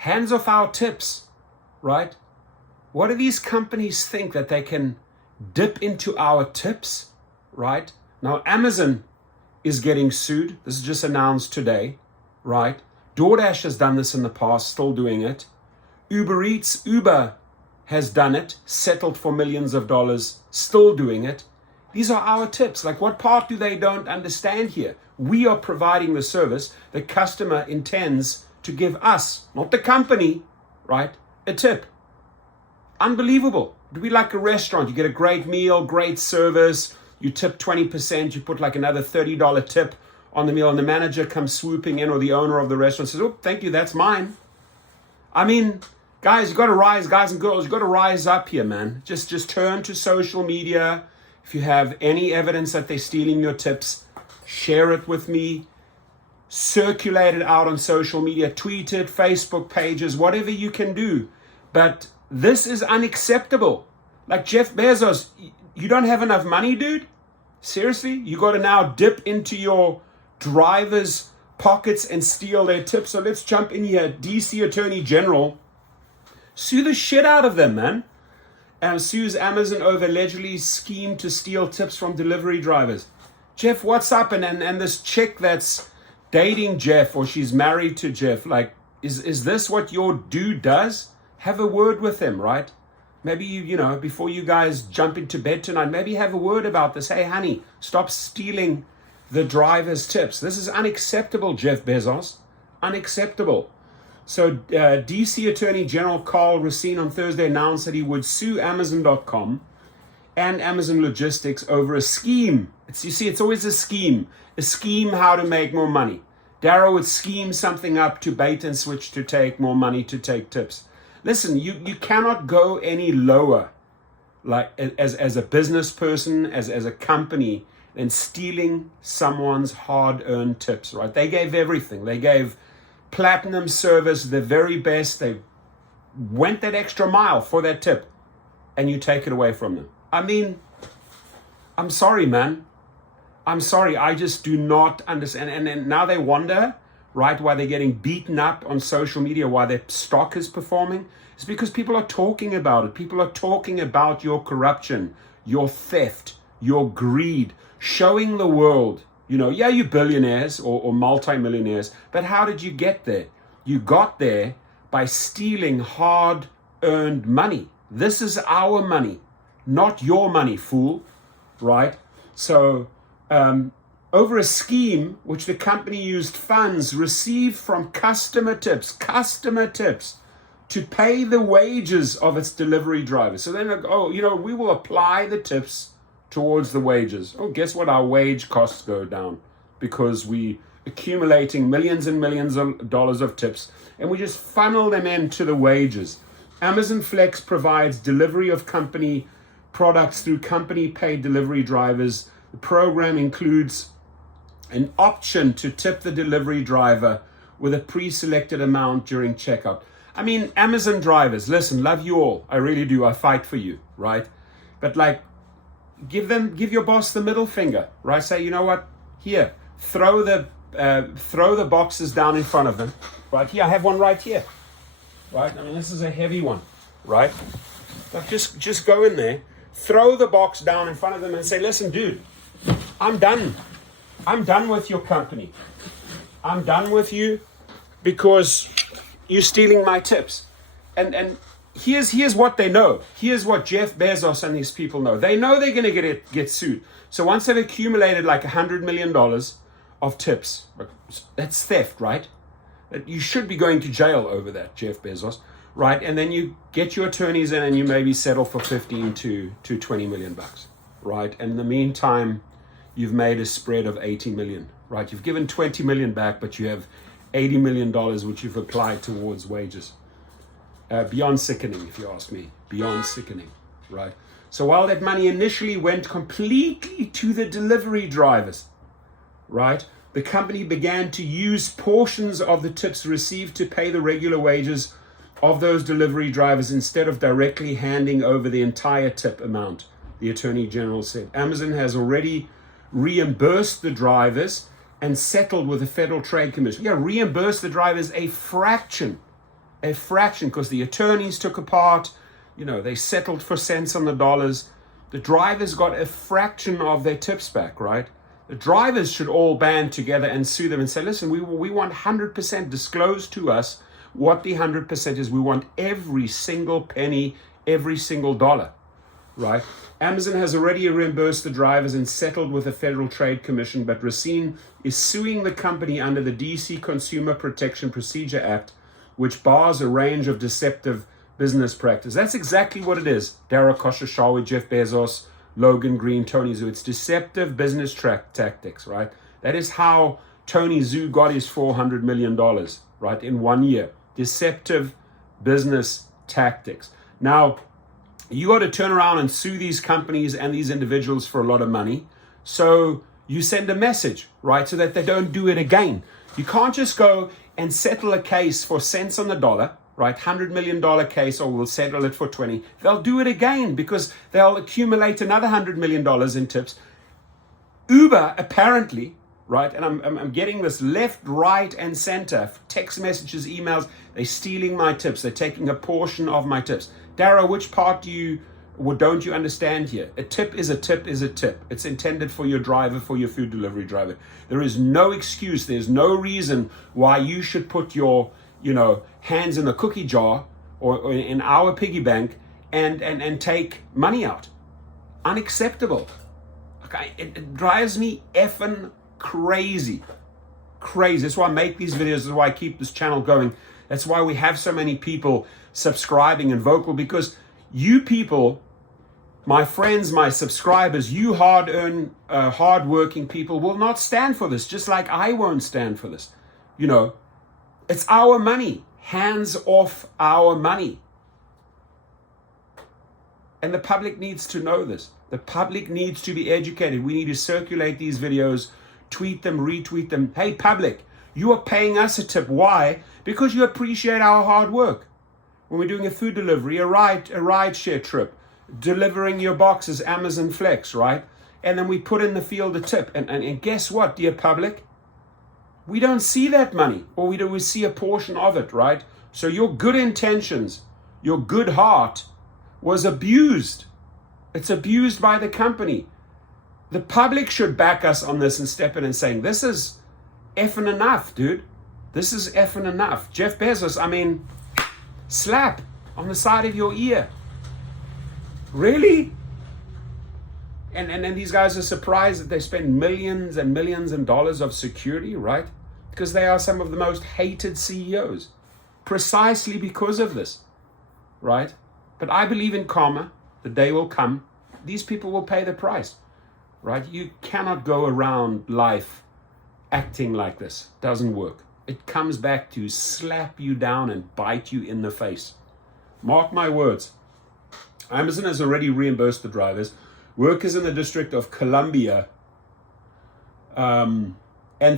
hands off our tips, right? What do these companies think that they can dip into our tips, right? Now, Amazon is getting sued. This is just announced today, right? Doordash has done this in the past, still doing it. Uber has done it, settled for millions of dollars, still doing it. These are our tips. Like, what part do they don't understand here? We are providing the service. The customer intends to give us, not the company, right, a tip. Unbelievable. It'd be like a restaurant. You get a great meal, great service, you tip 20%, you put like another $30 tip on the meal, and the manager comes swooping in, or the owner of the restaurant says, oh, thank you, that's mine. I mean, guys, you got to rise, guys and girls, you got to rise up here, man. Just turn to social media. If you have any evidence that they're stealing your tips, share it with me. Circulate it out on social media, tweet it, Facebook pages, whatever you can do. But this is unacceptable. Like Jeff Bezos, you don't have enough money, dude? Seriously? You got to now dip into your drivers' pockets and steal their tips. So let's jump in here. DC Attorney General, sue the shit out of them, man. Sues Amazon over allegedly scheme to steal tips from delivery drivers. Jeff, what's up? And this chick that's dating Jeff, or she's married to Jeff, like, is this what your dude does? Have a word with him, right? Maybe you know, before you guys jump into bed tonight, maybe have a word about this. Hey, honey, stop stealing the driver's tips. This is unacceptable, Jeff Bezos. Unacceptable. So DC Attorney General Carl Racine on Thursday announced that he would sue Amazon.com and Amazon Logistics over a scheme. You see, it's always a scheme how to make more money. Darrow would scheme something up to bait and switch to take more money, to take tips. Listen, you cannot go any lower, like as a business person, as a company, than stealing someone's hard-earned tips, right? They gave everything. They gave platinum service, the very best. They went that extra mile for that tip, and you take it away from them. I mean, I'm sorry, man. I'm sorry. I just do not understand. And now they wonder, right, why they're getting beaten up on social media, why their stock is performing. It's because people are talking about it. People are talking about your corruption, your theft, your greed, showing the world, you know, yeah, you billionaires or multimillionaires, but how did you get there? You got there by stealing hard-earned money. This is our money, not your money, fool, right? So, over a scheme which the company used funds received from customer tips to pay the wages of its delivery drivers. So then, oh, you know, we will apply the tips towards the wages. Oh, guess what? Our wage costs go down because we accumulating millions and millions of dollars of tips, and we just funnel them into the wages. Amazon Flex provides delivery of company products through company paid delivery drivers. The program includes an option to tip the delivery driver with a pre-selected amount during checkout. I mean, Amazon drivers, listen, love you all. I really do. I fight for you, right? But like, give your boss the middle finger, right? Say, you know what? Here, throw the boxes down in front of them, right? Here, I have one right here, right? I mean, this is a heavy one, right? But just go in there, throw the box down in front of them and say, listen, dude, I'm done. I'm done with your company. I'm done with you because you're stealing my tips. And here's what they know. Here's what Jeff Bezos and these people know. They know they're going to get sued. So once they've accumulated like $100 million of tips, that's theft, right? You should be going to jail over that, Jeff Bezos, right? And then you get your attorneys in and you maybe settle for 15 to 20 million bucks, right? And in the meantime, you've made a spread of 80 million, right? You've given 20 million back, but you have $80 million which you've applied towards wages. Beyond sickening, if you ask me. Beyond sickening, right? So while that money initially went completely to the delivery drivers, right, the company began to use portions of the tips received to pay the regular wages of those delivery drivers instead of directly handing over the entire tip amount, the Attorney General said. Amazon has already reimbursed the drivers and settled with the Federal Trade Commission. Yeah, reimburse the drivers a fraction a fraction, because the attorneys took a part, they settled for cents on the dollars. The drivers got a fraction of their tips back, right? The drivers should all band together and sue them and say, listen, we want 100%, disclose to us what the 100% is. We want every single penny, every single dollar, right? Amazon has already reimbursed the drivers and settled with the Federal Trade Commission, but Racine is suing the company under the DC Consumer Protection Procedure Act, which bars a range of deceptive business practice. That's exactly what it is. Dara Khosrowshahi, Jeff Bezos, Logan Green, Tony Zhu. It's deceptive business tactics, right? That is how Tony Zhu got his $400 million, right, in 1 year. Deceptive business tactics. Now, you got to turn around and sue these companies and these individuals for a lot of money. So you send a message, right, so that they don't do it again. You can't just go and settle a case for cents on the dollar, right? $100 million case, or we'll settle it for 20. They'll do it again because they'll accumulate another $100 million in tips. Uber, apparently, right, and I'm getting this left, right, and center, text messages, emails, they're stealing my tips. They're taking a portion of my tips. Dara, which part do you or don't you understand here? A tip is a tip is a tip. It's intended for your driver, for your food delivery driver. There is no excuse. There's no reason why you should put your, hands in the cookie jar or in our piggy bank and take money out. Unacceptable. Okay, it drives me effing crazy. That's why I make these videos. That's why I keep this channel going. That's why we have so many people subscribing and vocal, because you people, my friends, my subscribers, you hard-working people will not stand for this, just like I won't stand for this. It's our money. Hands off our money. And the public needs to know this. The public needs to be educated. We need to circulate these videos, tweet them, retweet them. Hey, public, you are paying us a tip. Why? Because you appreciate our hard work. When we're doing a food delivery, a rideshare trip, delivering your boxes, Amazon Flex, right? And then we put in the field a tip. And guess what, dear public? We don't see that money, or we see a portion of it, right? So your good intentions, your good heart was abused. It's abused by the company. The public should back us on this and step in and saying, this is effing enough, dude. This is effing enough. Jeff Bezos, slap on the side of your ear. Really? And these guys are surprised that they spend millions and millions of dollars of security, right? Because they are some of the most hated CEOs. Precisely because of this, right? But I believe in karma. The day will come. These people will pay the price, right? You cannot go around life acting like this. Doesn't work. It comes back to slap you down and bite you in the face. Mark my words. Amazon has already reimbursed the drivers. Workers in the District of Columbia and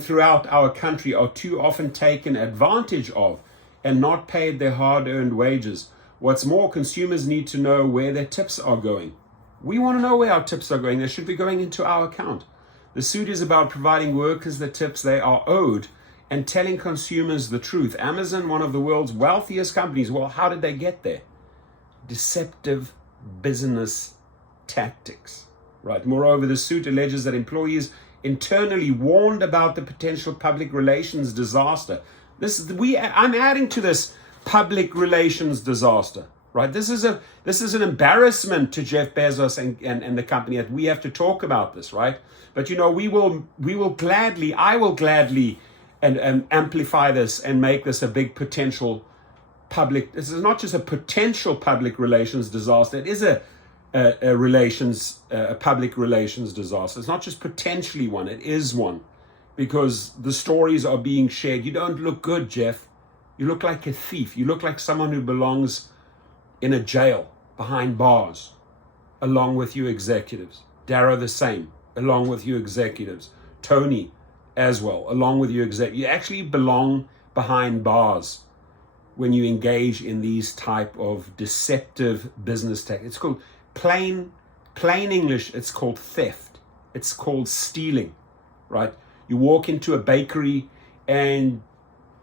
throughout our country are too often taken advantage of and not paid their hard-earned wages. What's more, consumers need to know where their tips are going. We want to know where our tips are going. They should be going into our account. The suit is about providing workers the tips they are owed and telling consumers the truth. Amazon, one of the world's wealthiest companies, well, how did they get there? Deceptive business tactics, right? Moreover, the suit alleges that employees internally warned about the potential public relations disaster. I'm adding to this public relations disaster, right? This is an embarrassment to Jeff Bezos and the company that we have to talk about this, right? But I will gladly and amplify this and make this a big potential public. This is not just a potential public relations disaster. It is a public relations disaster. It's not just potentially one. It is one, because the stories are being shared. You don't look good, Jeff. You look like a thief. You look like someone who belongs in a jail behind bars, along with you executives. Dara the same, along with you executives. Tony as well, along with you executives. You actually belong behind bars when you engage in these type of deceptive business tactics. It's called plain English. It's called theft. It's called stealing, right? You walk into a bakery and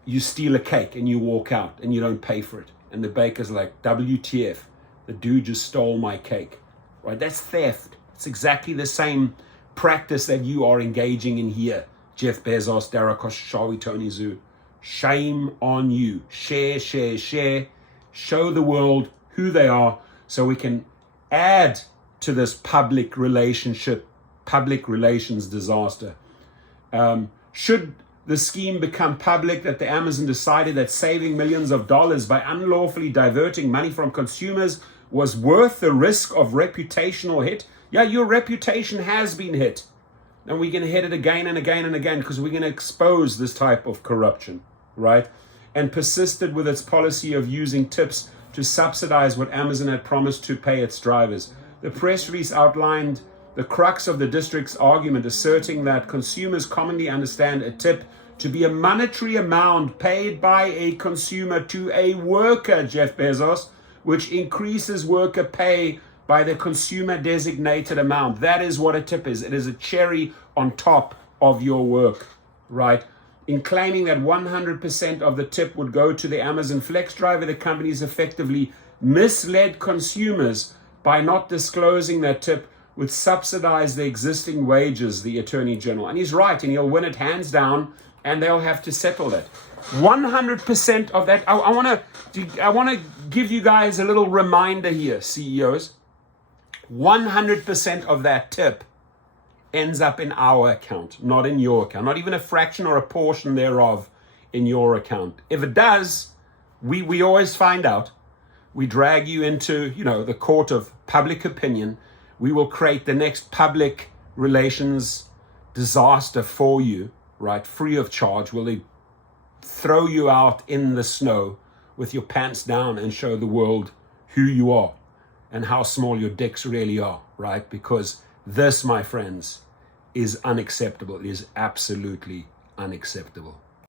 you steal a cake and you walk out and you don't pay for it. And the baker's like, WTF, the dude just stole my cake, right? That's theft. It's exactly the same practice that you are engaging in here. Jeff Bezos, Dara Khoshawi, Tony Zhu. Shame on you. Share, share, share. Show the world who they are so we can add to this public relations disaster. Should the scheme become public that the Amazon decided that saving millions of dollars by unlawfully diverting money from consumers was worth the risk of reputational hit? Yeah, your reputation has been hit. And we're going to hit it again and again and again because we're going to expose this type of corruption, right? And persisted with its policy of using tips to subsidize what Amazon had promised to pay its drivers. The press release outlined the crux of the district's argument, asserting that consumers commonly understand a tip to be a monetary amount paid by a consumer to a worker, Jeff Bezos, which increases worker pay by the consumer designated amount. That is what a tip is. It is a cherry on top of your work, right? In claiming that 100% of the tip would go to the Amazon Flex driver, the companies effectively misled consumers by not disclosing that tip would subsidize the existing wages, the Attorney General. And he's right, and he'll win it hands down, and they'll have to settle it. 100% of that. I want to give you guys a little reminder here, CEOs. 100% of that tip ends up in our account, not in your account, not even a fraction or a portion thereof in your account. If it does, we always find out. We drag you into, the court of public opinion. We will create the next public relations disaster for you, right? Free of charge. Will they throw you out in the snow with your pants down and show the world who you are and how small your dicks really are, right? Because this, my friends, is unacceptable. It is absolutely unacceptable.